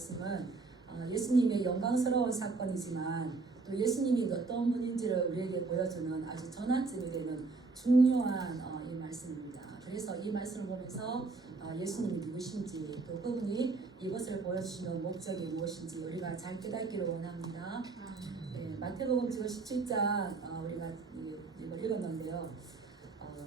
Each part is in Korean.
말씀은 예수님의 영광스러운 사건이지만 또 예수님이 어떤 분인지를 우리에게 보여주는 아주 전환점이 되는 중요한 이 말씀입니다. 그래서 이 말씀을 보면서 예수님이 누구신지 또 그분이 이것을 보여주시는 목적이 무엇인지 우리가 잘 깨닫기를 원합니다. 네, 마태복음 지금 17장 우리가 이걸 읽었는데요.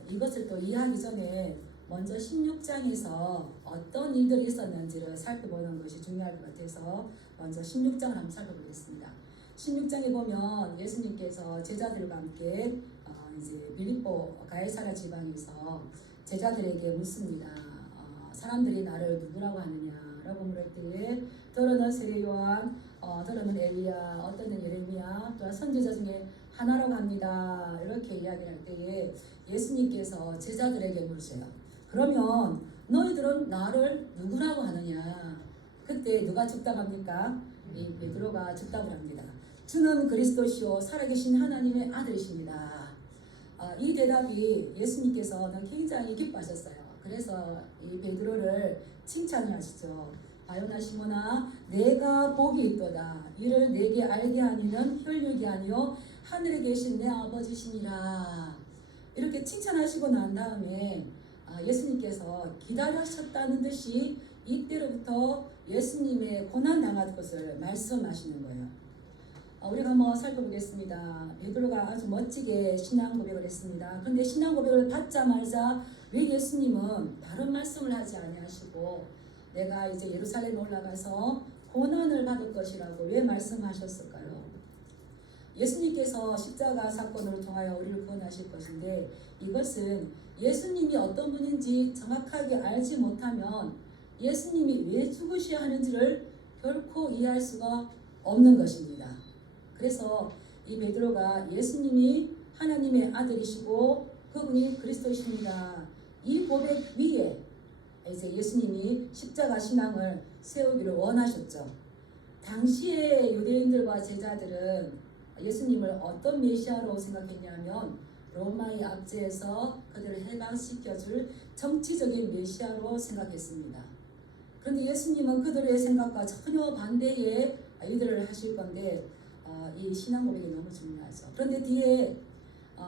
이것을 또 이해하기 전에 먼저 16장에서 어떤 일들이 있었는지를 살펴보는 것이 중요할 것 같아서 먼저 16장을 한번 살펴보겠습니다. 16장에 보면 예수님께서 제자들과 함께 이제 빌립보 가이사랴 지방에서 제자들에게 묻습니다. 사람들이 나를 누구라고 하느냐라고 물을 때에 더러는 세례 요한, 더러는 엘리야, 어떤 은 예레미야, 또한 선지자 중에 하나라고 합니다. 이렇게 이야기를 할 때에 예수님께서 제자들에게 물으세요. 그러면 너희들은 나를 누구라고 하느냐? 그때 누가 즉답합니까? 이 베드로가 즉답을 합니다. 주는 그리스도시요 살아계신 하나님의 아들이십니다. 이 대답이 예수님께서는 굉장히 기뻐하셨어요. 그래서 이 베드로를 칭찬을 하시죠. 바요나 시몬아 내가 복이 있도다. 이를 내게 알게 하니는 혈육이 아니요 하늘에 계신 내 아버지시니라. 이렇게 칭찬하시고 난 다음에 예수님께서 기다리셨다는 듯이 이때로부터 예수님의 고난당할 것을 말씀하시는 거예요. 우리가 한번 살펴보겠습니다. 베드로가 아주 멋지게 신앙 고백을 했습니다. 그런데 신앙 고백을 받자마자 왜 예수님은 다른 말씀을 하지 아니하시고 내가 이제 예루살렘에 올라가서 고난을 받을 것이라고 왜 말씀하셨을까요? 예수님께서 십자가 사건을 통하여 우리를 구원하실 것인데 이것은 예수님이 어떤 분인지 정확하게 알지 못하면 예수님이 왜 죽으셔야 하는지를 결코 이해할 수가 없는 것입니다. 그래서 이 베드로가 예수님이 하나님의 아들이시고 그분이 그리스도이십니다. 이 고백 위에 이제 예수님이 십자가 신앙을 세우기를 원하셨죠. 당시의 유대인들과 제자들은 예수님을 어떤 메시아로 생각했냐면 로마의 압제에서 그들을 해방시켜줄 정치적인 메시아로 생각했습니다. 그런데 예수님은 그들의 생각과 전혀 반대의 일들을 하실 건데 이 신앙 고백이 너무 중요하죠. 그런데 뒤에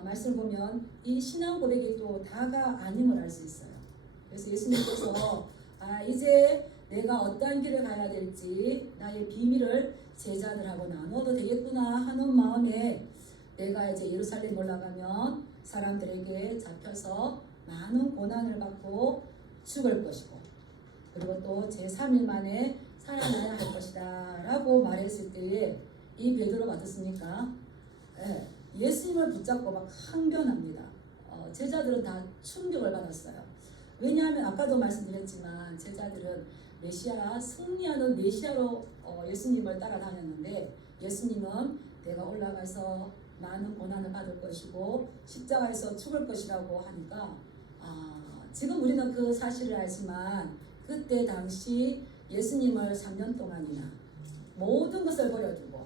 말씀을 보면 이 신앙 고백이 또 다가 아님을 알 수 있어요. 그래서 예수님께서 이제 내가 어떠한 길을 가야 될지 나의 비밀을 제자들하고 나눠도 되겠구나 하는 마음에 내가 이제 예루살렘 올라가면 사람들에게 잡혀서 많은 고난을 받고 죽을 것이고 그리고 또 제3일 만에 살아나야 할 것이다 라고 말했을 때에 이 베드로가 어떻습니까? 예수님을 붙잡고 막 항변합니다. 제자들은 다 충격을 받았어요. 왜냐하면 아까도 말씀드렸지만 제자들은 메시아, 승리하는 메시아로 예수님을 따라다녔는데 예수님은 내가 올라가서 많은 고난을 받을 것이고 십자가에서 죽을 것이라고 하니까 지금 우리는 그 사실을 알지만 그때 당시 예수님을 3년 동안이나 모든 것을 버려두고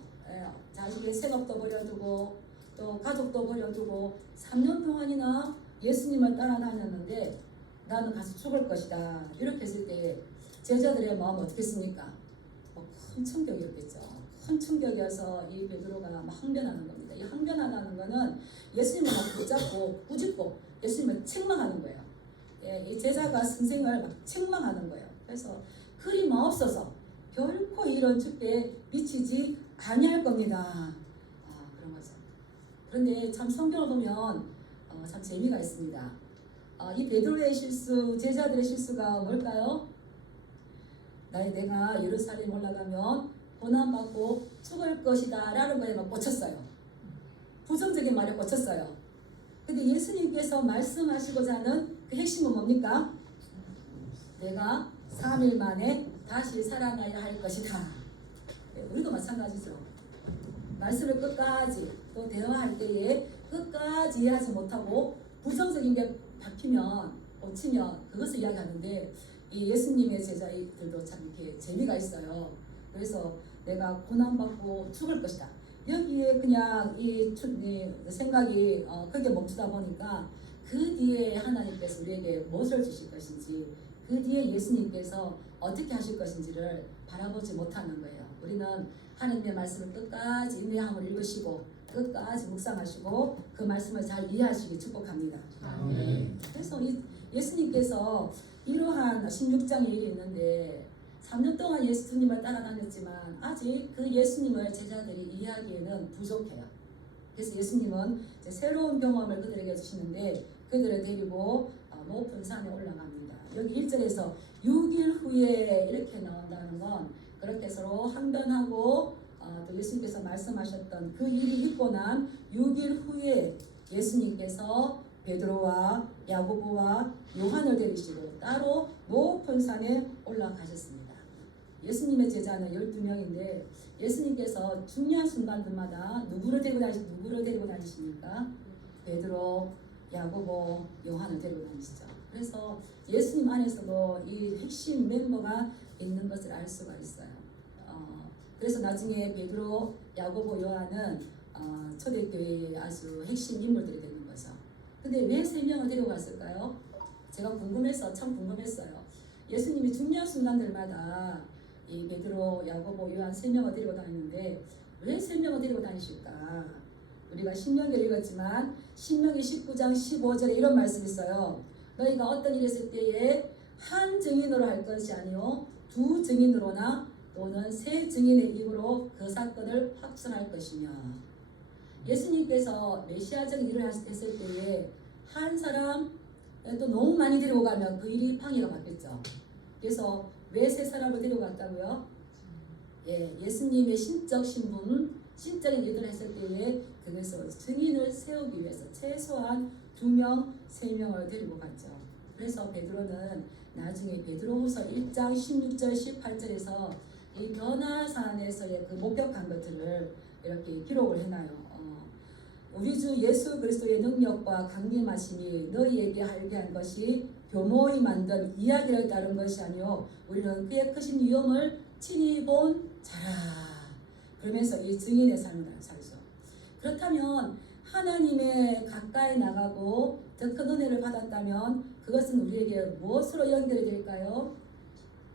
자식의 생업도 버려두고 또 가족도 버려두고 3년 동안이나 예수님을 따라다녔는데 나는 가서 죽을 것이다 이렇게 했을 때 제자들의 마음은 어떻겠습니까? 큰 충격이었겠죠. 큰 충격이어서 이 베드로가 막 항변하는 겁니다. 이 항변하다는 거는 예수님을 막 붙잡고 꾸짖고 예수님을 책망하는 거예요. 이 제자가 선생을 막 책망하는 거예요. 그래서 그리 마옵소서 결코 이런 축배에 미치지 아니할 겁니다. 그런 거죠. 그런데 참 성경을 보면 참 재미가 있습니다. 이 베드로의 실수, 제자들의 실수가 뭘까요? 내가 예루살렘 올라가면 고난받고 죽을 것이다 라는 거에만 꽂혔어요. 부정적인 말에 꽂혔어요. 근데 예수님께서 말씀하시고자 하는 그 핵심은 뭡니까? 내가 3일 만에 다시 살아나야 할 것이다. 우리도 마찬가지죠. 말씀을 끝까지 또 대화할 때에 끝까지 이해하지 못하고 부정적인 게 박히면 꽂히면 그것을 이야기하는데 이 예수님의 제자들도 참 이렇게 재미가 있어요. 그래서 내가 고난받고 죽을 것이다. 여기에 그냥 이 생각이 크게 멈추다 보니까 그 뒤에 하나님께서 우리에게 무엇을 주실 것인지 그 뒤에 예수님께서 어떻게 하실 것인지를 바라보지 못하는 거예요. 우리는 하나님의 말씀을 끝까지 인내함을 읽으시고 끝까지 묵상하시고 그 말씀을 잘 이해하시기 축복합니다. 그래서 예수님께서 이러한 16장의 일이 있는데 3년 동안 예수님을 따라다녔지만 아직 그 예수님을 제자들이 이해하기에는 부족해요. 그래서 예수님은 이제 새로운 경험을 그들에게 주시는데 그들을 데리고 높은 산에 올라갑니다. 여기 1절에서 6일 후에 이렇게 나온다는 건 그렇게 서로 항변하고 또 예수님께서 말씀하셨던 그 일이 있고 난 6일 후에 예수님께서 베드로와 야고보와 요한을 데리시고 따로 높은 산에 올라가셨습니다. 예수님의 제자는 12명인데 예수님께서 중요한 순간들마다 누구를 데리고 다니십니까? 베드로, 야고보, 요한을 데리고 다니시죠. 그래서 예수님 안에서도 이 핵심 멤버가 있는 것을 알 수가 있어요. 그래서 나중에 베드로, 야고보, 요한은 초대교회의 아주 핵심 인물들이 되는 거죠. 근데 왜 3명을 데려갔을까요? 제가 참 궁금했어요. 예수님이 중요한 순간들마다 이 베드로, 야고보, 요한 3명을 데리고 다니는데 왜 3명을 데리고 다니실까? 우리가 신명기를 읽었지만 신명기 19장 15절에 이런 말씀이 있어요. 너희가 어떤 일이 있을 때에 한 증인으로 할 것이 아니요 2 증인으로나 또는 3 증인의 입으로 그 사건을 확증할 것이며 예수님께서 메시아적인 일을 했을 때에 한 사람 또 너무 많이 데리고 가면 그 일이 방해가 받겠죠. 그래서 왜 3사람을 데려갔다고요? 예수님의 신적 신분, 신적인 일을 했을 때에 그래서 증인을 세우기 위해서 최소한 2명, 3명을 데리고 갔죠. 그래서 베드로는 나중에 베드로후서 1장 16절, 18절에서 이 변화산에서의 그 목격한 것들을 이렇게 기록을 해놔요. 우리 주 예수 그리스도의 능력과 강림하심이 너희에게 알게 한 것이 교모의 만든 이야기를 따른 것이 아니요 우리는 그의 크신 위엄을 친히 본 자라. 그러면서 이 증인의 삶을 살죠. 그렇다면 하나님의 가까이 나가고 더 큰 은혜를 받았다면 그것은 우리에게 무엇으로 연결이 될까요?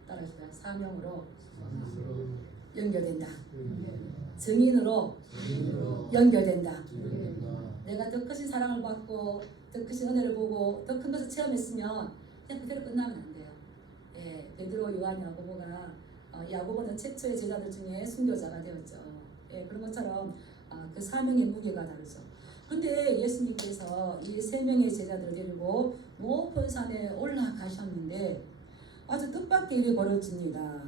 따라합시다. 사명으로 연결된다. 증인으로 연결된다. 내가 더 크신 사랑을 받고 더 크신 은혜를 보고 더 큰 것을 체험했으면 그냥 그대로 끝나면 안 돼요. 베드로, 요한, 야고보가 야고보는 최초의 제자들 중에 순교자가 되었죠. 그런 것처럼 그 사명의 무게가 다르죠. 근데 예수님께서 이 3명의 제자들을 데리고 높은 산에 올라가셨는데 아주 뜻밖의 일이 벌어집니다.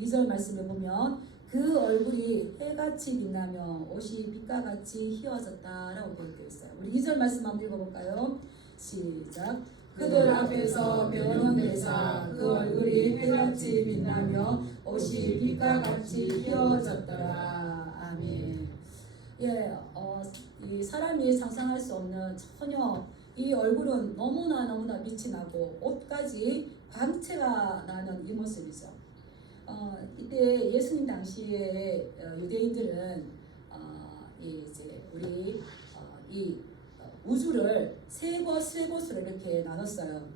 2절 말씀을 보면 그 얼굴이 해같이 빛나며 옷이 빛과 같이 휘어졌다라고 되어 있어요. 우리 2절 말씀 한번 읽어볼까요? 시작. 그들 앞에서 변형되사 그 얼굴이 해같이 빛나며 옷이 빛과 같이 휘어졌더라. 아멘. 이 사람이 상상할 수 없는 전혀 이 얼굴은 너무나 빛이 나고 옷까지 광채가 나는 이 모습이죠. 이때 예수님 당시에 유대인들은 이제 우리 이 우주를 세 곳으로 이렇게 나눴어요.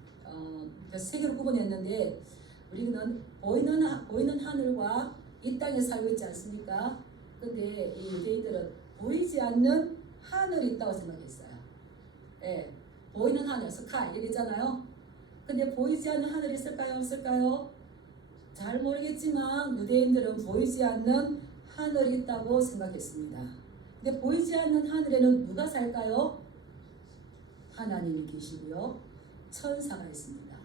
그래서 3개로 구분했는데 우리는 보이는 하늘과 이 땅에 살고 있지 않습니까? 근데 이 유대인들은 보이지 않는 하늘이 있다고 생각했어요. 보이는 하늘, 스카이 여기 있잖아요. 근데 보이지 않는 하늘이 있을까요? 없을까요? 잘 모르겠지만 유대인들은 보이지 않는 하늘이 있다고 생각했습니다. 근데 보이지 않는 하늘에는 누가 살까요? 하나님이 계시고요. 천사가 있습니다.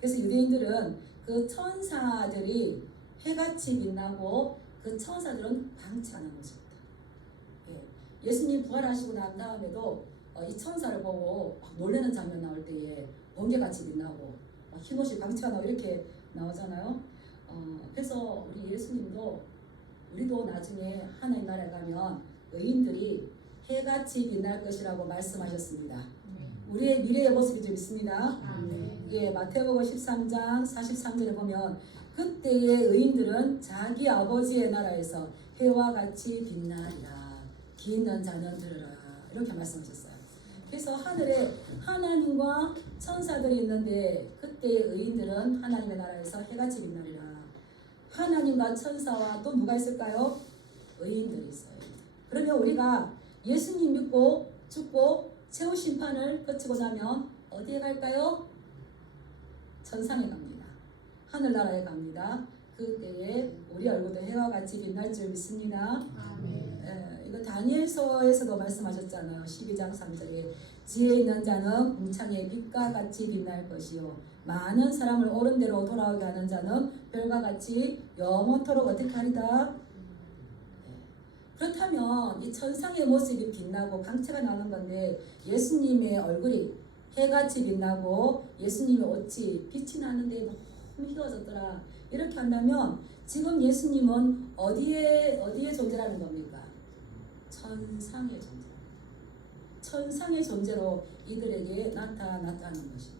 그래서 유대인들은 그 천사들이 해같이 빛나고 그 천사들은 광채가 나는 것입니다. 예수님 부활하시고 난 다음에도 이 천사를 보고 막 놀라는 장면 나올 때에 번개같이 빛나고 막 흰옷이 광채가 나고 이렇게 나오잖아요. 그래서 우리 예수님도 우리도 나중에 하나님 나라에 가면 의인들이 해같이 빛날 것이라고 말씀하셨습니다. 우리의 미래의 모습이 좀 있습니다. 마태복음 13장 43절에 보면 그때의 의인들은 자기 아버지의 나라에서 해와 같이 빛나리라. 귀 있는 자는 들으라. 이렇게 말씀하셨어요. 그래서 하늘에 하나님과 천사들이 있는데 그때의 의인들은 하나님의 나라에서 해같이 빛나리라. 하나님과 천사와 또 누가 있을까요? 의인들이 있어요. 그러면 우리가 예수님 믿고 죽고 최후 심판을 거치고 나면 어디에 갈까요? 천상에 갑니다. 하늘나라에 갑니다. 그때에 우리 얼굴도 해와 같이 빛날 줄 믿습니다. 이거 다니엘서에서도 말씀하셨잖아요. 12장 3절에 지혜 있는 자는 궁창의 빛과 같이 빛날 것이요 많은 사람을 옳은 대로 돌아오게 하는 자는 별과 같이 영원토록 어떻게 하리다. 그렇다면 이 천상의 모습이 빛나고 광채가 나는 건데 예수님의 얼굴이 해같이 빛나고 예수님의 옷이 빛이 나는데 너무 희어졌더라 이렇게 한다면 지금 예수님은 어디에 존재하는 겁니까? 천상의 존재. 천상의 존재로 이들에게 나타났다는 것입니다.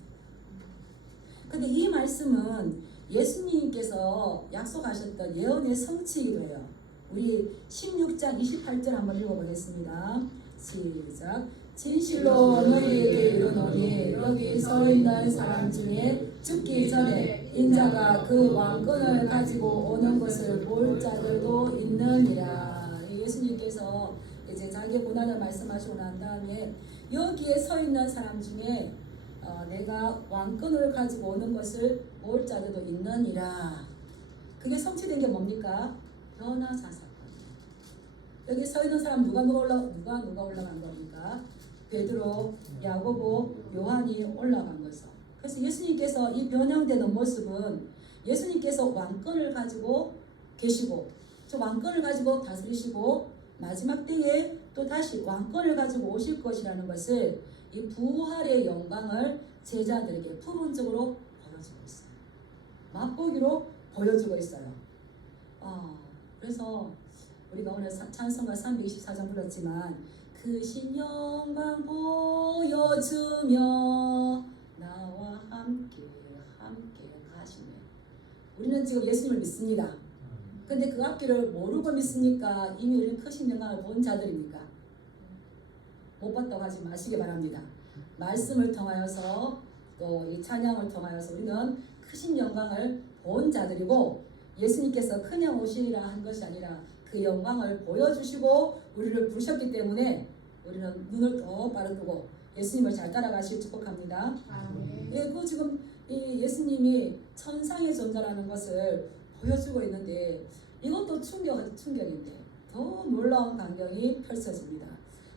근데 이 말씀은 예수님께서 약속하셨던 예언의 성취이기도 해요. 우리 16장 28절 한번 읽어보겠습니다. 시작. 진실로 너희에게 이르노니 여기 서 있는 사람 중에 죽기 전에 인자가 그 왕권을 가지고 오는 것을 볼 자들도 있느니라. 예수님께서 이제 자기의 고난을 말씀하시고 난 다음에 여기에 서 있는 사람 중에 내가 왕권을 가지고 오는 것을 볼 자들도 있느니라. 그게 성취된 게 뭡니까? 변화사 사건. 여기 서 있는 사람 누가 올라간 겁니까? 베드로, 야고보, 요한이 올라간 거죠. 그래서 예수님께서 이 변형되는 모습은 예수님께서 왕권을 가지고 계시고 저 왕권을 가지고 다스리시고 마지막 때에 또 다시 왕권을 가지고 오실 것이라는 것을 이 부활의 영광을 제자들에게 부분적으로 보여주고 있어요. 맛보기로 보여주고 있어요. 그래서 우리가 오늘 찬송가 324장 불렀지만 그 신영광 보여주며 나와 함께 가시네. 우리는 지금 예수님을 믿습니다. 근데 그 앞길을 모르고 믿습니까? 이미 우리는 크신 영광을 본 자들입니까? 못 봤다고 하지 마시기 바랍니다. 말씀을 통하여서 또 이 찬양을 통하여서 우리는 크신 영광을 본 자들이고 예수님께서 그냥 오시리라 한 것이 아니라 그 영광을 보여주시고 우리를 부르셨기 때문에 우리는 눈을 똑바로 뜨고 예수님을 잘 따라가시길 축복합니다. 그 지금 이 예수님이 천상의 존재라는 것을 보여주고 있는데 이것도 충격인데 더 놀라운 광경이 펼쳐집니다.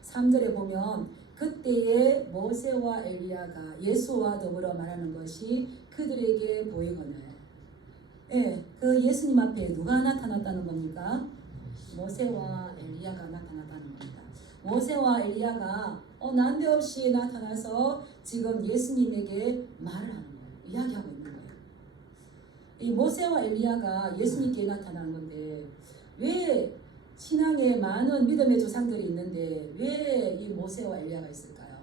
3절에 보면 그때에 모세와 엘리야가 예수와 더불어 말하는 것이 그들에게 보이거늘. 그 예수님 앞에 누가 나타났다는 겁니까? 모세와 엘리야가 나타났다는 겁니다. 모세와 엘리야가 난데없이 나타나서 지금 예수님에게 말을 하는 거예요. 이야기하고 있는 거예요. 이 모세와 엘리야가 예수님께 나타난 건데 왜 신앙에 많은 믿음의 조상들이 있는데 왜 이 모세와 엘리야가 있을까요?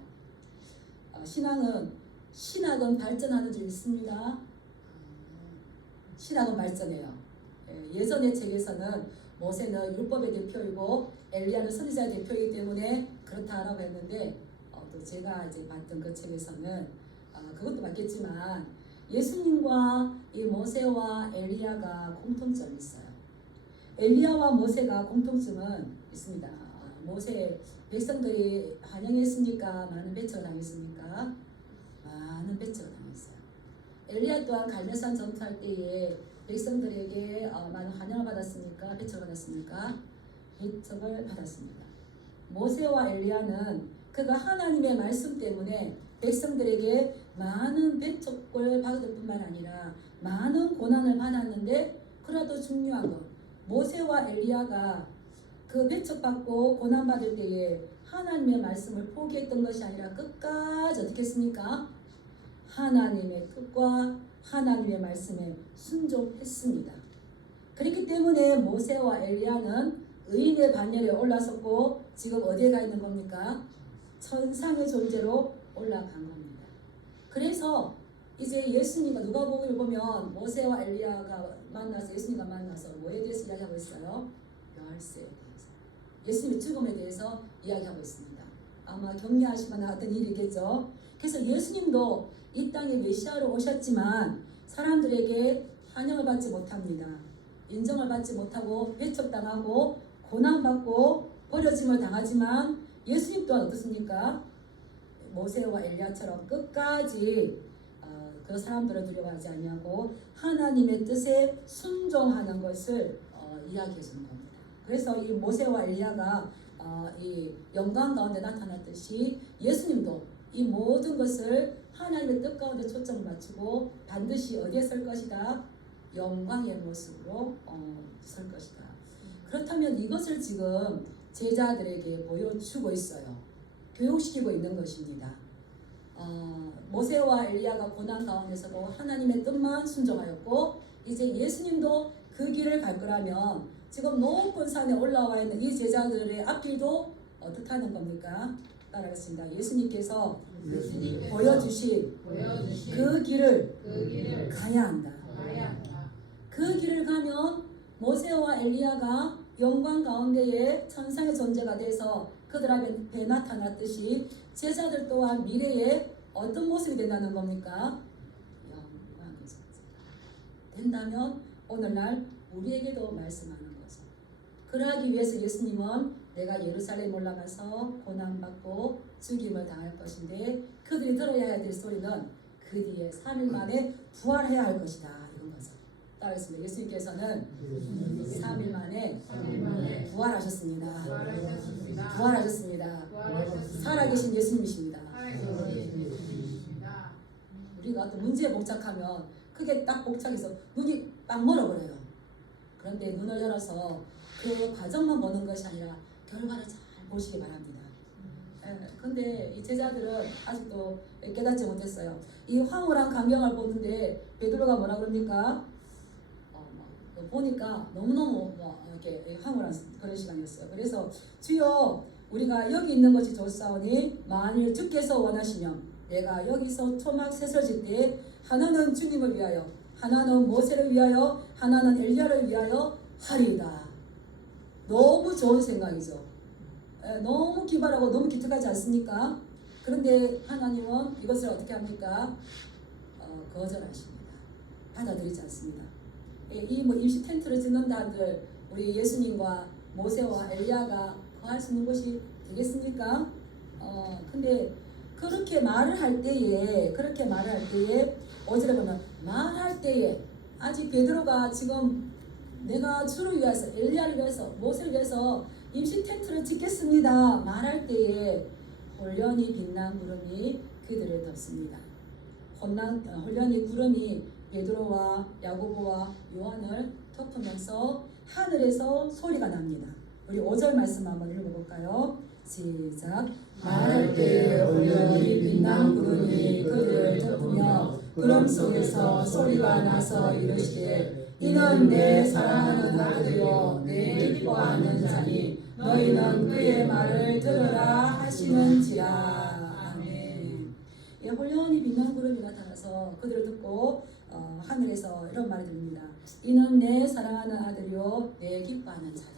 신학은 발전하는 줄 믿습니다. 신학은 발전해요. 예전의 책에서는 모세는 율법의 대표이고 엘리야는 선지자의 대표이기 때문에 그렇다라고 했는데 또 제가 이제 봤던 그 책에서는 그것도 맞겠지만 예수님과 이 모세와 엘리야가 공통점이 있어요. 엘리야와 모세가 공통점은 있습니다. 모세 백성들이 환영했습니까? 많은 배척을 당했습니까? 많은 배척을 당했어요. 엘리야 또한 갈멜산 전투할 때에 백성들에게 많은 환영을 받았습니까? 배척을 받았습니까? 배척을 받았습니다. 모세와 엘리야는 그가 하나님의 말씀 때문에 백성들에게 많은 배척을 받을 뿐만 아니라 많은 고난을 받았는데 그래도 중요한 것 모세와 엘리야가 그 배척받고 고난받을 때에 하나님의 말씀을 포기했던 것이 아니라 끝까지 어떻게 했습니까? 하나님의 뜻과 하나님의 말씀에 순종했습니다. 그렇기 때문에 모세와 엘리야는 의인의 반열에 올라섰고 지금 어디에 가 있는 겁니까? 천상의 존재로 올라간 겁니다. 그래서 이제 예수님과 누가복음을 보면 모세와 엘리야가 만나서 예수님과 만나서 뭐에 대해서 이야기하고 있어요? 멸세에 대해서. 예수님의 죽음에 대해서 이야기하고 있습니다. 아마 격려하시거나 어떤 일이겠죠. 그래서 예수님도 이 땅에 메시아로 오셨지만 사람들에게 환영을 받지 못합니다. 인정을 받지 못하고 배척당하고 고난받고 버려짐을 당하지만 예수님 또한 어떻습니까? 모세와 엘리야처럼 끝까지 그 사람들을 두려워하지 아니하고 하나님의 뜻에 순종하는 것을 이야기해 주는 겁니다. 그래서 이 모세와 엘리야가 이 영광 가운데 나타났듯이 예수님도 이 모든 것을 하나님의 뜻 가운데 초점을 맞추고 반드시 어디에 설 것이다? 영광의 모습으로 설 것이다. 그렇다면 이것을 지금 제자들에게 보여주고 있어요. 교육시키고 있는 것입니다. 모세와 엘리야가 고난 가운데서도 하나님의 뜻만 순종하였고 이제 예수님도 그 길을 갈 거라면 지금 높은 산에 올라와 있는 이 제자들의 앞길도 어떻게 하는 겁니까? 따라하겠습니다. 예수님께서 보여주신 그 길을 가야 한다. 그 길을 가면 모세와 엘리야가 영광 가운데에 천상의 존재가 돼서 그들 앞에 나타났듯이 제자들 또한 미래에 어떤 모습이 된다는 겁니까? 영광의 존재가 된다면 오늘날 우리에게도 말씀하는 거죠. 그러하기 위해서 예수님은 내가 예루살렘 올라가서 고난받고 죽임을 당할 것인데 그들이 들어야 될 소리는 그 뒤에 3일 만에 부활해야 할 것이다. 이런 거죠. 따라했습니다. 예수님께서는 3일 만에 부활하셨습니다. 부활하셨습니다. 살아계신 예수님이십니다. 우리가 어떤 문제에 봉착하면 크게 딱 봉착해서 눈이 딱 멀어버려요. 그런데 눈을 열어서 그 과정만 보는 것이 아니라 결과를 잘 보시기 바랍니다. 근데 이 제자들은 아직도 깨닫지 못했어요. 이 황홀한 광경을 보는데 베드로가 뭐라 그럽니까? 보니까 너무너무 이렇게 황홀한 그런 시간이었어요. 그래서 주여 우리가 여기 있는 것이 좋사오니 만일 주께서 원하시면 내가 여기서 초막 세서질 때 하나는 주님을 위하여 하나는 모세를 위하여 하나는 엘리야를 위하여 하리이다. 너무 좋은 생각이죠. 너무 기발하고 너무 기특하지 않습니까? 그런데 하나님은 이것을 어떻게 합니까? 거절하십니다. 받아들이지 않습니다. 이 임시 텐트를 짓는다 한들 우리 예수님과 모세와 엘리야가 거할 수 있는 것이 되겠습니까? 근데 그렇게 말을 할 때에 5절에 보면 말할 때에 아직 베드로가 지금 내가 주를 위해서 엘리야를 위해서 모세를 위해서 임시 텐트를 짓겠습니다 말할 때에 홀련히 빛난 구름이 그들을 덮습니다. 홀련히 구름이 베드로와 야고보와 요한을 덮으면서 하늘에서 소리가 납니다. 우리 5절 말씀 한번 읽어볼까요? 시작. 말할 때에 홀련히 빛난 구름이 그들을 덮으며 구름 속에서 소리가 나서 이르시되 이는 내 사랑하는 아들이요 내 기뻐하는 자니 너희는 그의 말을 들으라 하시는지라. 아멘. 홀련히 빛난 구름이 나타나서 그들을 듣고 하늘에서 이런 말이 들립니다. 이는 내 사랑하는 아들이요 내 기뻐하는 자다.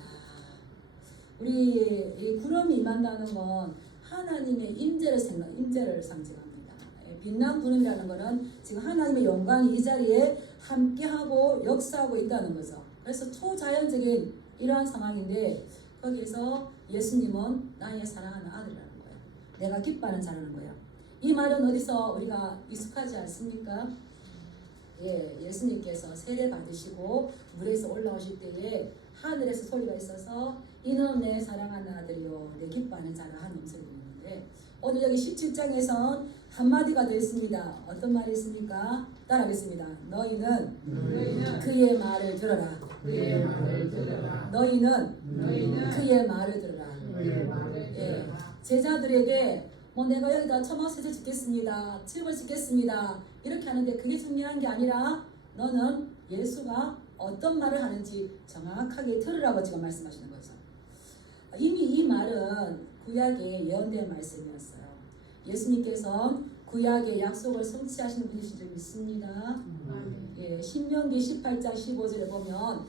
우리 이 구름이 임한다는 건 하나님의 임재를 상징합니다. 빛난 구름이라는 것은 지금 하나님의 영광이 이 자리에 함께하고 역사하고 있다는 거죠. 그래서 초자연적인 이러한 상황인데 거기에서 예수님은 나의 사랑하는 아들이라는 거예요. 내가 기뻐하는 자라는 거예요. 이 말은 어디서 우리가 익숙하지 않습니까? 예수님께서 세례 받으시고 물에서 올라오실 때에 하늘에서 소리가 있어서 이는 내 사랑하는 아들이요 내 기뻐하는 자라 하는 음성이 있는데 오늘 여기 17장에선 한마디가 더 있습니다. 어떤 말이 있습니까? 따라하겠습니다. 너희는 그의 말을 들어라. 너희는 그의 말을 들어라. 제자들에게 내가 여기다 초막세제 짓겠습니다. 집을 짓겠습니다. 이렇게 하는데 그게 중요한 게 아니라 너는 예수가 어떤 말을 하는지 정확하게 들으라고 지금 말씀하시는 거죠. 이미 이 말은 구약의 예언된 말씀이었어요. 예수님께서 구약의 약속을 성취하시는 분이신 줄 믿습니다. 신명기 18장 15절에 보면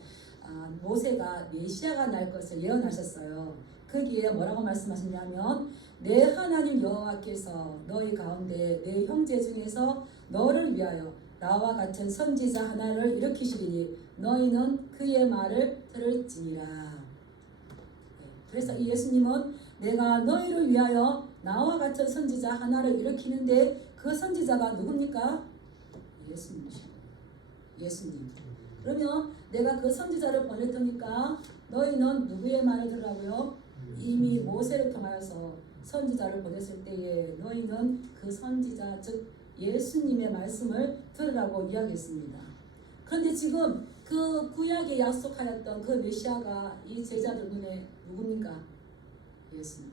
모세가 메시아가 날 것을 예언하셨어요. 거기에 뭐라고 말씀하셨냐면 내 하나님 여호와께서 너희 가운데 내 형제 중에서 너를 위하여 나와 같은 선지자 하나를 일으키시리니 너희는 그의 말을 들을지니라. 그래서 이 예수님은 내가 너희를 위하여 나와 같은 선지자 하나를 일으키는데 그 선지자가 누굽니까? 예수님이시죠. 예수님. 그러면 내가 그 선지자를 보낼 테니까 너희는 누구의 말을 들으라고요? 이미 모세를 통하여서 선지자를 보냈을 때에 너희는 그 선지자 즉 예수님의 말씀을 들으라고 이야기했습니다. 그런데 지금 그 구약에 약속하였던 그 메시아가 이 제자들 눈에 누굽니까? 예수님.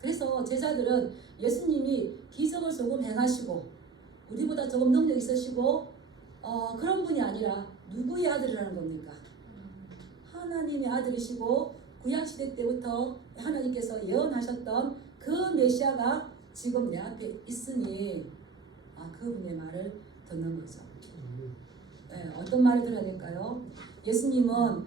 그래서 제자들은 예수님이 기적을 조금 행하시고 우리보다 조금 능력 있으시고 그런 분이 아니라 누구의 아들이라는 겁니까? 하나님의 아들이시고 구약시대 때부터 하나님께서 예언하셨던 그 메시아가 지금 내 앞에 있으니 그분의 말을 듣는 거죠. 어떤 말을 들어야 될까요? 예수님은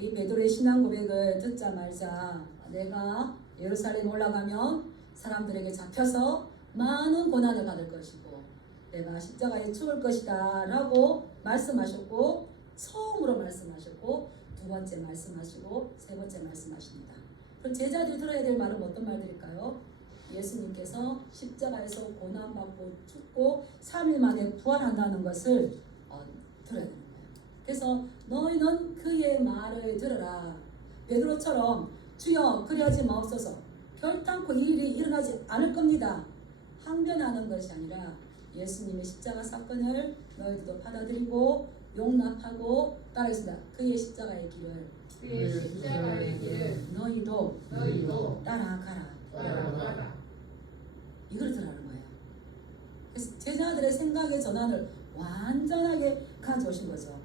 이 베드로의 신앙 고백을 듣자마자 내가 예루살렘 올라가면 사람들에게 잡혀서 많은 고난을 받을 것이고 내가 십자가에 죽을 것이다 라고 말씀하셨고 처음으로 말씀하셨고 두 번째 말씀하시고 세 번째 말씀하십니다. 그럼 제자들이 들어야 될 말은 어떤 말들일까요? 예수님께서 십자가에서 고난받고 죽고 3일 만에 부활한다는 것을 들어야 되는 거예요. 그래서 너희는 그의 말을 들으라. 베드로처럼 주여 그리하지 마옵소서 결단코 이 일이 일어나지 않을 겁니다. 항변하는 것이 아니라 예수님의 십자가 사건을 너희들도 받아들이고 용납하고 따르겠습니다. 그의 십자가의 길을 너희도 따라가라. 이걸 들으라는 거예요. 그래서 제자들의 생각의 전환을 완전하게 가져오신 거죠.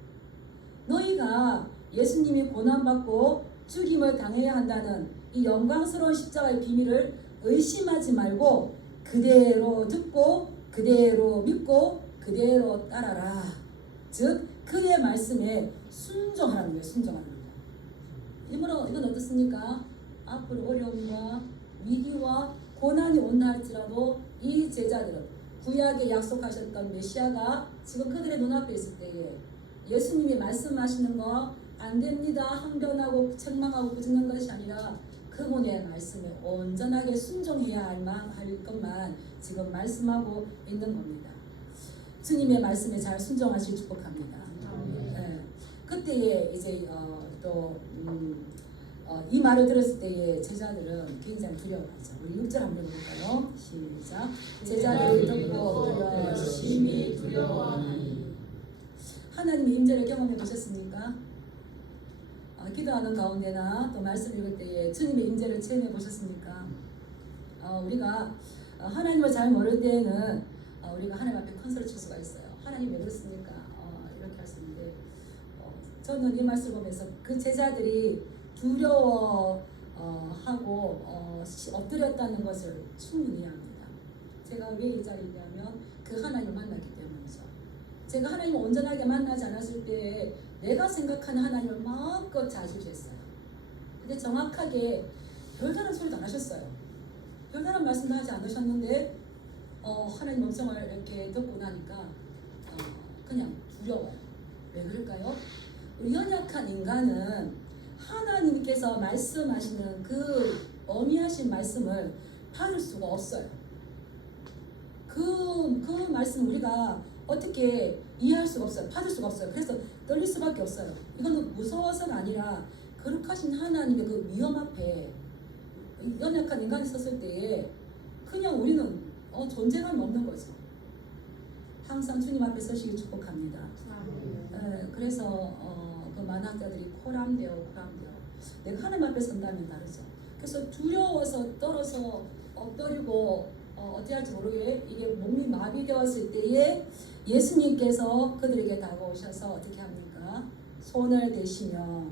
너희가 예수님이 고난받고 죽임을 당해야 한다는 이 영광스러운 십자가의 비밀을 의심하지 말고 그대로 듣고 그대로 믿고 그대로 따라라. 즉 그의 말씀에 순종하라는 거예요. 순종하는 거예요. 이건 어떻습니까? 앞으로 어려움과 위기와 고난이 온다 할지라도 이 제자들은 구약에 약속하셨던 메시아가 지금 그들의 눈앞에 있을 때에 예수님이 말씀하시는 거 안 됩니다. 항변하고 책망하고 부짖는 것이 아니라 그분의 말씀에 온전하게 순종해야 할 것만 지금 말씀하고 있는 겁니다. 주님의 말씀에 잘 순종하시길 축복합니다. 네. 그때에 이제 이 말을 들었을 때에 제자들은 굉장히 두려워하죠. 우리 6절 한번 볼까요? 시작. 제자들이 듣고 심히 두려워하니. 하나님의 임재를 경험해 보셨습니까? 기도하는 가운데나 또 말씀 읽을 때에 주님의 임재를 체험해 보셨습니까? 우리가 하나님을 잘 모를 때에는 우리가 하나님 앞에 큰 소리 칠 수가 있어요. 하나님 왜 그렇습니까? 이렇게 할 수 있는데 저는 이 말씀을 보면서 그 제자들이 두려워하고 엎드렸다는 것을 충분히 이해합니다. 제가 왜 이 자리에 있냐면 그 하나님을 만났기 때문이죠. 제가 하나님을 온전하게 만나지 않았을 때 내가 생각하는 하나님을 마음껏 자주했어요. 근데 정확하게 별다른 소리도 안 하셨어요. 별다른 말씀도 하지 않으셨는데 하나님 음성을 이렇게 듣고 나니까 그냥 두려워요. 왜 그럴까요? 연약한 인간은 하나님께서 말씀하시는 그 어미하신 말씀을 받을 수가 없어요. 그 말씀 우리가 어떻게 이해할 수가 없어요. 받을 수가 없어요. 그래서 떨릴 수밖에 없어요. 이거는 무서워서가 아니라 거룩하신 하나님의 그 위험 앞에 연약한 인간이 섰을 때에 그냥 우리는 존재감이 없는 거죠. 항상 주님 앞에 서시길 축복합니다. 그래서 그 만학자들이 코람되어 내가 하나님 앞에 선다면 다르죠. 그래서 두려워서 떨어서 엎드리고 어떻게 할지 모르게 이게 몸이 마비되었을 때에 예수님께서 그들에게 다가오셔서 어떻게 합니까? 손을 대시며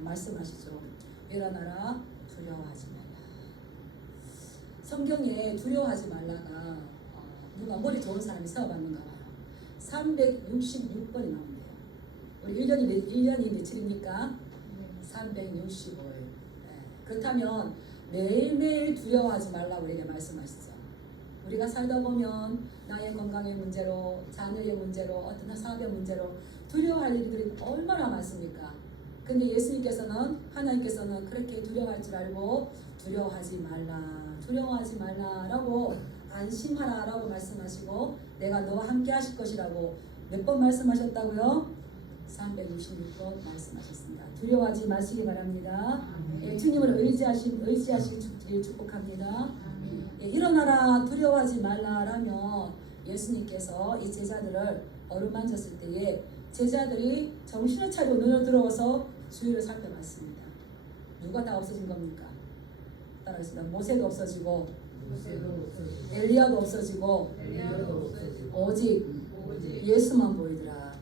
말씀하시죠. 일어나라, 두려워하지 말라. 성경에 두려워하지 말라가 누가 머리 좋은 사람이 세워봤는가 봐요. 366번이 나온대요. 우리 1년이 며칠입니까? 365일. 그렇다면 매일매일 두려워하지 말라고 우리에게 말씀하시죠. 우리가 살다 보면 나의 건강의 문제로, 자녀의 문제로, 어떤 사업의 문제로 두려워할 일들이 얼마나 많습니까? 근데 예수님께서는, 하나님께서는 그렇게 두려워할 줄 알고 두려워하지 말라 라고, 안심하라 라고 말씀하시고 내가 너와 함께 하실 것이라고 몇 번 말씀하셨다고요? 366번 말씀하셨습니다. 두려워하지 마시기 바랍니다. 예, 주님을 의지하시길 축복합니다. 예, 일어나라 두려워하지 말라라며 예수님께서 이 제자들을 어루만졌을 때에 제자들이 정신을 차리고 눈을 들어서 주위를 살펴봤습니다. 누가 다 없어진 겁니까? 따라하겠습니다. 모세도 없어지고 엘리야도 없어지고 오직 예수만 보이더라.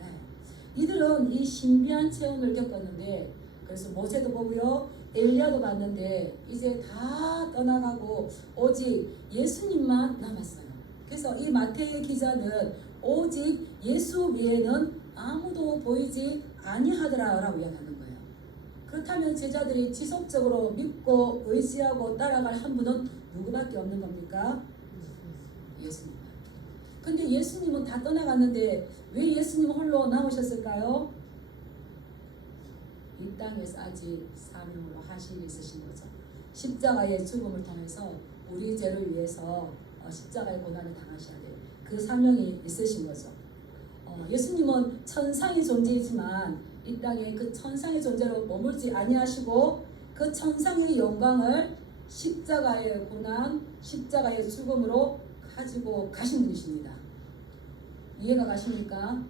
네. 이들은 이 신비한 체험을 겪었는데, 그래서 모세도 보고요 엘리야도 봤는데 이제 다 떠나가고 오직 예수님만 남았어요. 그래서 이 마태의 기자는 오직 예수 외에는 아무도 보이지 아니하더라라고 이야기하는 거예요. 그렇다면 제자들이 지속적으로 믿고 의지하고 따라갈 한 분은 누구밖에 없는 겁니까? 예수님. 근데 예수님은 다 떠나갔는데 왜 예수님 홀로 남으셨을까요? 이 땅에서 아직 사명으로 하실 일이 있으신 거죠. 십자가의 죽음을 통해서 우리 죄를 위해서 십자가의 고난을 당하셔야 돼요. 그 사명이 있으신 거죠. 예수님은 천상의 존재이지만 이 땅에 그 천상의 존재로 머물지 아니하시고 그 천상의 영광을 십자가의 고난, 십자가의 죽음으로 가지고 가신 분이십니다. 이해가 가십니까?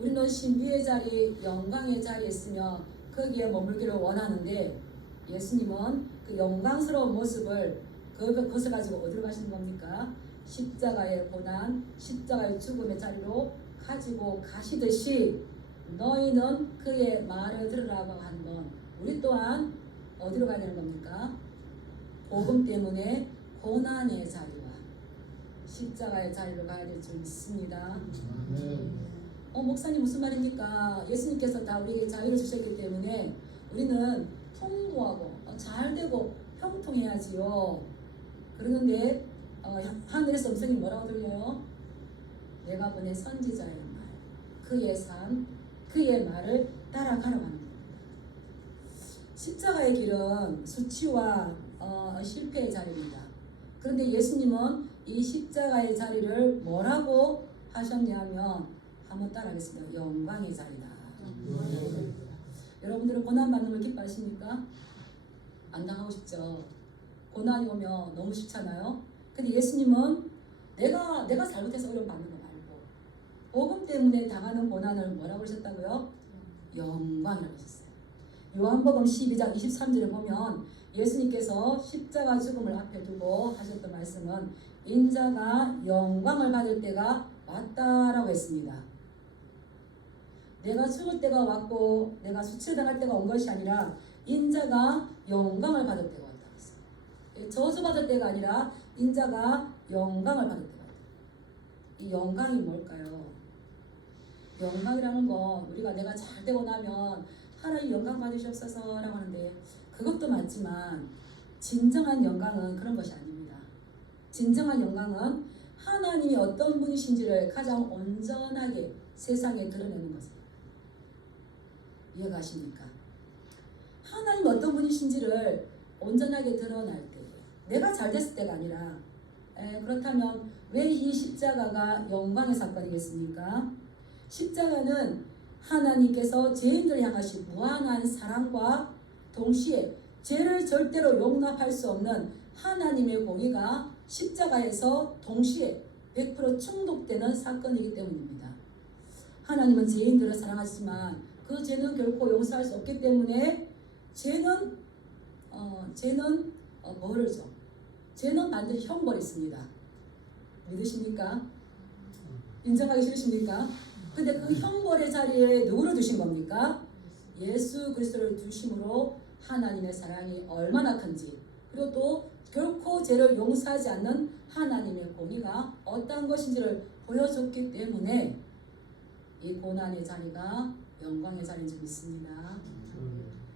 우리는 신비의 자리, 영광의 자리에 있으며 거기에 머물기를 원하는데 예수님은 그 영광스러운 모습을 그것을 가지고 어디로 가시는 겁니까? 십자가의 고난, 십자가의 죽음의 자리로 가지고 가시듯이 너희는 그의 말을 들으라고 하는 건 우리 또한 어디로 가야 되는 겁니까? 복음 때문에 고난의 자리와 십자가의 자리로 가야 될 줄 믿습니다. 목사님 무슨 말입니까? 예수님께서 다 우리에게 자유를 주셨기 때문에 우리는 풍부하고 잘되고 형통해야지요. 그러는데 하늘에서 음성이 뭐라고 들려요? 내가 보낸 선지자의 말, 그의 삶, 그의 말을 따라가라고 하는 겁니다. 십자가의 길은 수치와 실패의 자리입니다. 그런데 예수님은 이 십자가의 자리를 뭐라고 하셨냐면 한번 따라하겠습니다. 영광의 자리다. 여러분들은 고난받는 걸 기뻐하십니까? 안 당하고 싶죠. 고난이 오면 너무 싫잖아요. 근데 예수님은 내가 잘못해서 어려움 받는 거 말고 복음 때문에 당하는 고난을 뭐라고 하셨다고요? 영광이라고 하셨어요. 요한복음 12장 23절에 보면 예수님께서 십자가 죽음을 앞에 두고 하셨던 말씀은 인자가 영광을 받을 때가 왔다라고 했습니다. 내가 죽을 때가 왔고 내가 수치당할 때가 온 것이 아니라 인자가 영광을 받을 때가 왔다고 했어요. 저주받을 때가 아니라 인자가 영광을 받을 때가 왔다. 이 영광이 뭘까요? 영광이라는 건 우리가 내가 잘 되고 나면 하나님 영광 받으시옵소서 라고 하는데 그것도 맞지만 진정한 영광은 그런 것이 아닙니다. 진정한 영광은 하나님이 어떤 분이신지를 가장 온전하게 세상에 드러내는 것입니다. 이해가 가십니까? 하나님 어떤 분이신지를 온전하게 드러날 때 내가 잘 됐을 때가 아니라 그렇다면 왜 이 십자가가 영광의 사건이겠습니까? 십자가는 하나님께서 죄인들을 향하신 무한한 사랑과 동시에 죄를 절대로 용납할 수 없는 하나님의 공의가 십자가에서 동시에 100% 충족되는 사건이기 때문입니다. 하나님은 죄인들을 사랑하지만 그 죄는 결코 용서할 수 없기 때문에 죄는 뭐를죠? 죄는 반드시 형벌이 있습니다. 믿으십니까? 인정하기 싫으십니까? 근데 그 형벌의 자리에 누구를 두신 겁니까? 예수 그리스도를 두심으로 하나님의 사랑이 얼마나 큰지, 그리고 또 결코 죄를 용서하지 않는 하나님의 공의가 어떤 것인지를 보여줬기 때문에 이 고난의 자리가 영광의 자리인 줄 믿습니다.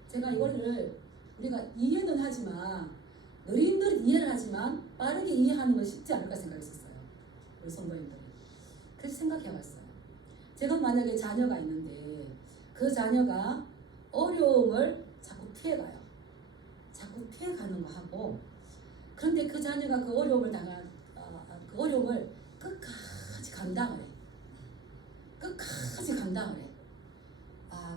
제가 이거를 우리가 이해는 하지만 느릿느릿 이해를 하지만 빠르게 이해하는 건 쉽지 않을까 생각했었어요. 우리 성도님들. 그래서 생각해봤어요. 제가 만약에 자녀가 있는데 그 자녀가 어려움을 자꾸 피해가요. 자꾸 피해가는 거 하고, 그런데 그 자녀가 그 어려움을 그 어려움을 끝까지 감당을 해. 끝까지 감당을 해.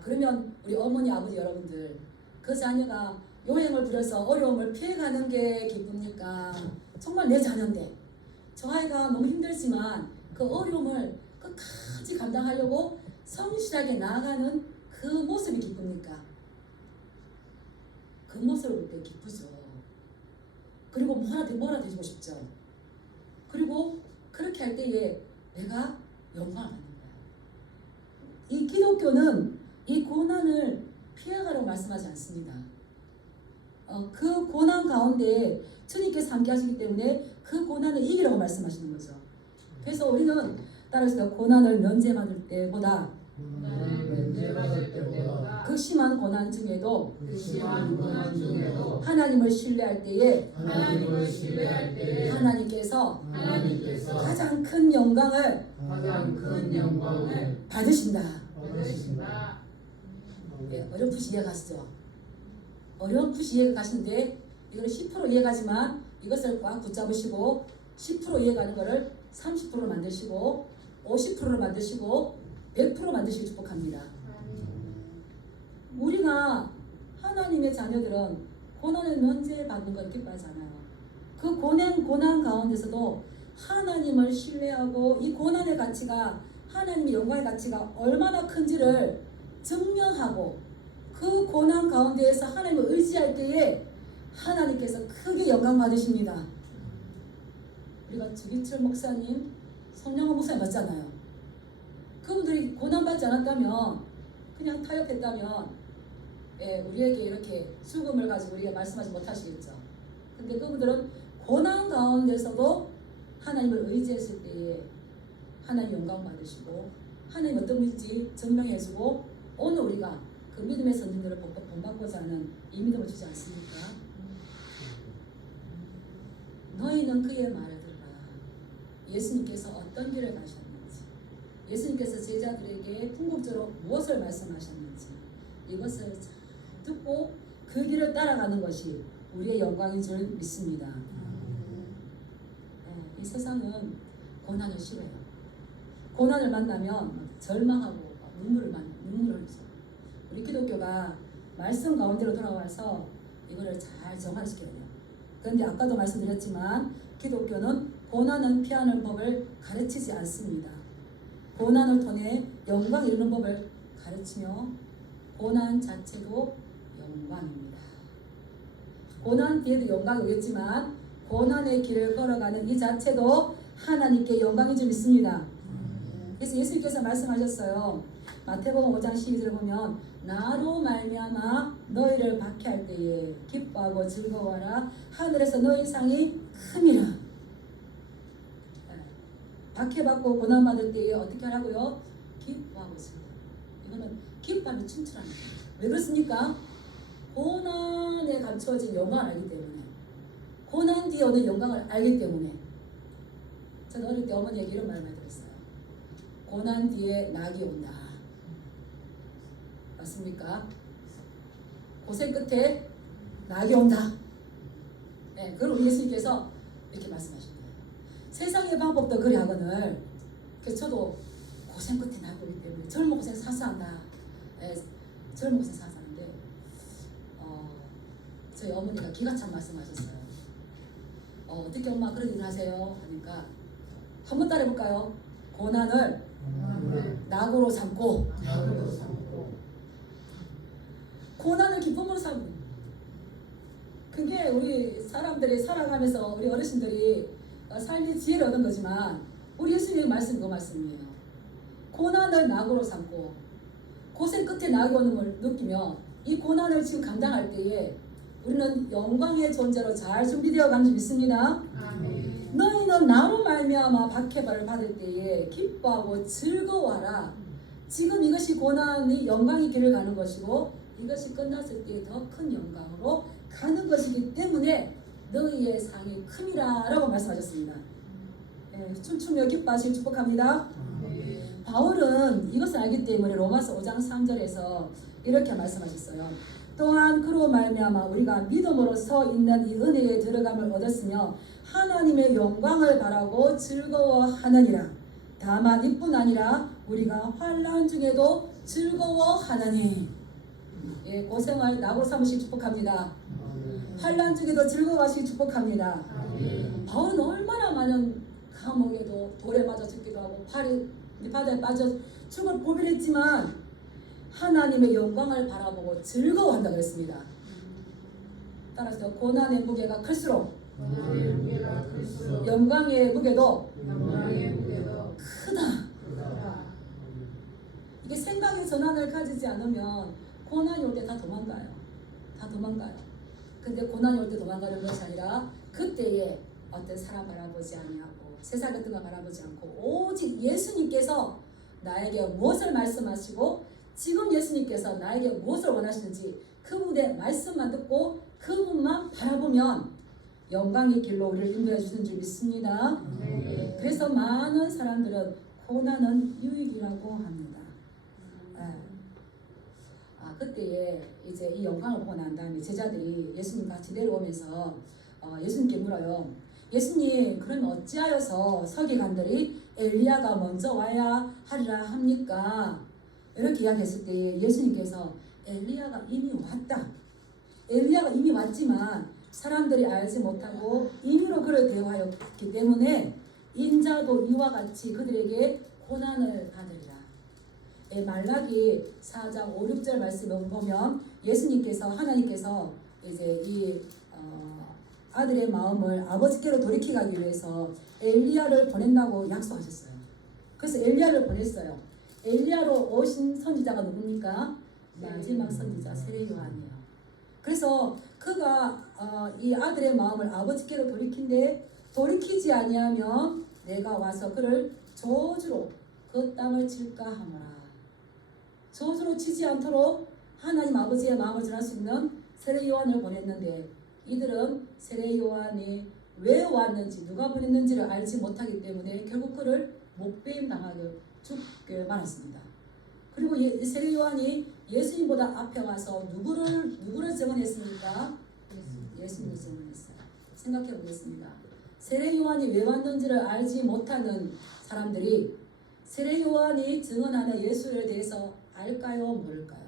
그러면 우리 어머니 아버지 여러분들, 그 자녀가 요행을 부려서 어려움을 피해가는 게 기쁩니까? 정말 내 자녀인데 저 아이가 너무 힘들지만 그 어려움을 끝까지 감당하려고 성실하게 나아가는 그 모습이 기쁩니까? 그 모습을 볼 때 기쁘죠. 그리고 뭐라 되고 싶죠. 그리고 그렇게 할 때에 내가 영광을 받는 거야. 이 기독교는 이 고난을 피해가라고 말씀하지 않습니다. 그 고난 가운데 주님께서 함께 하시기 때문에 그 고난을 이기라고 말씀하시는 거죠. 그래서 우리는 따라서 고난을 면제받을 때보다 그 심한 고난 중에도 하나님을 신뢰할 때에 하나님께서 가장 큰 영광을 받으신다. 어렴풋이 이해가시죠? 어렴풋이 이해가 가시는데 이걸 10% 이해가지만 이것을 꽉 붙잡으시고 10% 이해가는 거를 30%로 만드시고 50%로 만드시고 100% 만드시기 축복합니다. 우리가 하나님의 자녀들은 고난을 면제받는 걸 기뻐하지 않아요. 그 고난 가운데서도 하나님을 신뢰하고 이 고난의 가치가, 하나님의 영광의 가치가 얼마나 큰지를 증명하고 그 고난 가운데에서 하나님을 의지할 때에 하나님께서 크게 영광 받으십니다. 우리가 주기철 목사님, 성령호 목사님 봤잖아요. 그분들이 고난받지 않았다면, 그냥 타협했다면 우리에게 이렇게 죽음을 가지고 우리가 말씀하지 못하시겠죠. 근데 그분들은 고난 가운데서도 하나님을 의지했을 때에 하나님 영광 받으시고 하나님 어떤 분인지 증명해주고, 오늘 우리가 그 믿음의 선진들을 본받고자 하는 이 믿음을 주지 않습니까? 너희는 그의 말을 들으라. 예수님께서 어떤 길을 가셨는지, 예수님께서 제자들에게 궁극적으로 무엇을 말씀하셨는지 이것을 잘 듣고 그 길을 따라가는 것이 우리의 영광인 줄 믿습니다. 이 세상은 고난을 싫어해요. 고난을 만나면 절망하고 눈물을 흘리죠. 우리 기독교가 말씀 가운데로 돌아와서 이거를 잘 정화시켜야 돼요. 그런데 아까도 말씀드렸지만 기독교는 고난은 피하는 법을 가르치지 않습니다. 고난을 통해 영광 이루는 법을 가르치며 고난 자체도 영광입니다. 고난 뒤에도 영광이 오겠지만 고난의 길을 걸어가는 이 자체도 하나님께 영광인 줄 믿습니다. 그래서 예수님께서 말씀하셨어요. 마태복음 5장 12절을 보면 나로 말미암아 너희를 박해할 때에 기뻐하고 즐거워하라. 하늘에서 너희 상이 큼이라. 박해받고 고난받을 때에 어떻게 하라고요? 기뻐하고 즐거워. 이거는 기뻐하며 춤추라는 거예요. 왜 그렇습니까? 고난에 감추어진 영광을 알기 때문에, 고난 뒤에 오는 영광을 알기 때문에. 저는 어릴 때 어머니에게 이런 말을 많이 들었어요. 고난 뒤에 낙이 온다. 맞습니까? 고생 끝에 낙이 온다. 그걸 우리 예수님께서 이렇게 말씀하신 거예요. 세상의 방법도 그리 하거늘. 그래서 저도 고생 끝에 낙이 오기 때문에 젊은 고생 사서한다. 젊은 고생 사서하는데 저희 어머니가 기가 찬 말씀하셨어요. 어떻게 엄마 그런 일을 하세요? 하니까 한번 따라해볼까요? 고난을 낙으로 삼고 고난을 기쁨으로 삼는. 그게 우리 사람들이 살아가면서 우리 어르신들이 삶의 지혜를 얻은 거지만 우리 예수님의 말씀이 그 말씀이에요. 고난을 낙으로 삼고 고생 끝에 낙이 오는 걸 느끼며 이 고난을 지금 감당할 때에 우리는 영광의 존재로 잘 준비되어 가는 줄 믿습니다. 아멘. 너희는 나로 말미암아 박해를 받을 때에 기뻐하고 즐거워하라. 지금 이것이 고난이 영광의 길을 가는 것이고 이것이 끝났을 때에 더 큰 영광으로 가는 것이기 때문에 너희의 상이 큼이라라고 말씀하셨습니다. 예, 춤추며 기뻐하시길 축복합니다. 바울은 이것을 알기 때문에 로마서 5장 3절에서 이렇게 말씀하셨어요. 또한 그로 말미암아 우리가 믿음으로 서 있는 이 은혜에 들어감을 얻었으며 하나님의 영광을 바라고 즐거워하느니라. 다만 이뿐 아니라 우리가 환난 중에도 즐거워하느니. 예, 고생을 나고 삼으시 축복합니다. 환난 중에도 즐거워하시기 축복합니다. 바울은 얼마나 많은 감옥에도 돌에 맞아 죽기도 하고 바다에 빠져 죽을 고비했지만 하나님의 영광을 바라보고 즐거워한다고 했습니다. 따라서 고난의 무게가 클수록 영광의 무게도 크다. 이게 생각의 전환을 가지지 않으면 고난이 올 때 다 도망가요. 다 도망가요. 근데 고난이 올 때 도망가는 것이 아니라 그때에 어떤 사람 바라보지 아니하고 세상 같은 거 바라보지 않고 오직 예수님께서 나에게 무엇을 말씀하시고 지금 예수님께서 나에게 무엇을 원하시는지 그분의 말씀만 듣고 그분만 바라보면 영광의 길로 우리를 인도해 주시는 줄 믿습니다. 그래서 많은 사람들은 고난은 유익이라고 합니다. 그때에 이제 이 영광을 보고 난 다음에 제자들이 예수님 같이 내려오면서 예수님께 물어요. 예수님, 그럼 어찌하여서 서기관들이 엘리야가 먼저 와야 하리라 합니까? 이렇게 이야기했을 때 예수님께서 엘리야가 이미 왔다. 엘리야가 이미 왔지만 사람들이 알지 못하고 임의로 그를 대우하였기 때문에 인자도 이와 같이 그들에게 고난을 받으리라. 말라기 4장 5, 6절 말씀을 보면 예수님께서 하나님께서 이제 이 아들의 마음을 아버지께로 돌이키게 하기 위해서 엘리야를 보낸다고 약속하셨어요. 그래서 엘리야를 보냈어요. 엘리야로 오신 선지자가 누굽니까? 마지막 선지자 세례 요한이에요. 그래서 그가 이 아들의 마음을 아버지께로 돌이키지 아니하면 내가 와서 그를 저주로 그 땅을 칠까 하노라. 저주로 치지 않도록 하나님 아버지의 마음을 전할 수 있는 세례 요한을 보냈는데 이들은 세례 요한이 왜 왔는지 누가 보냈는지를 알지 못하기 때문에 결국 그를 목배임 당하게 죽게 말았습니다. 그리고 세례 요한이 예수님보다 앞에 와서 누구를 증언했습니까? 예수님을 증언했어요. 생각해 보겠습니다. 세례 요한이 왜 왔는지를 알지 못하는 사람들이 세례 요한이 증언하는 예수에 대해서 알까요? 모를까요?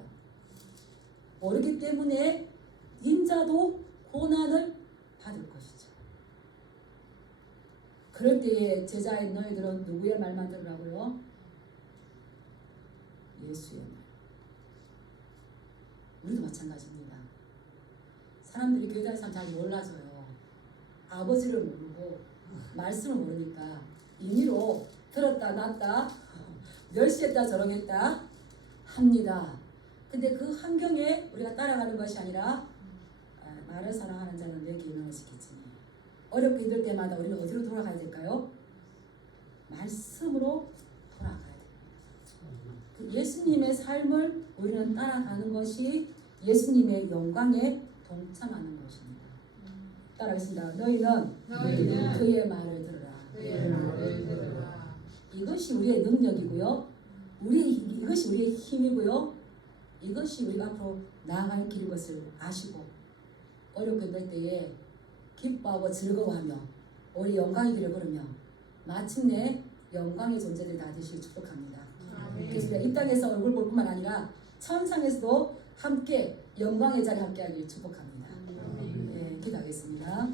모르기 때문에 인자도 고난을 받을 것이죠. 그럴 때에 제자인 너희들은 누구의 말만 들으라고요? 예수의 말. 우리도 마찬가지입니다. 사람들이 교회 다니는 사람 잘 몰라줘요. 아버지를 모르고 말씀을 모르니까 임의로 들었다 놨다 멸시했다 저러겠다 합니다. 근데 그 환경에 우리가 따라가는 것이 아니라 나를 사랑하는 자는 내 계명을 지키지. 어렵게 힘들 때마다 우리는 어디로 돌아가야 될까요? 말씀으로 돌아가야 됩니다. 그 예수님의 삶을 우리는 따라가는 것이 예수님의 영광에 동참하는 것입니다. 따라하겠습니다. 너희는 그의 말을 들으라. 이것이 우리의 능력이고요. 이것이 우리의 힘이고요. 이것이 우리가 앞으로 나아갈 길인 것을 아시고 어렵게 될 때에 기뻐하고 즐거워하며 우리 영광의 길을 걸으며 마침내 영광의 존재들이 다 되시길 축복합니다. 그래서 이 땅에서 얼굴 볼 뿐만 아니라 천상에서도 함께 영광의 자리에 함께하길 축복합니다. 네, 기도하겠습니다.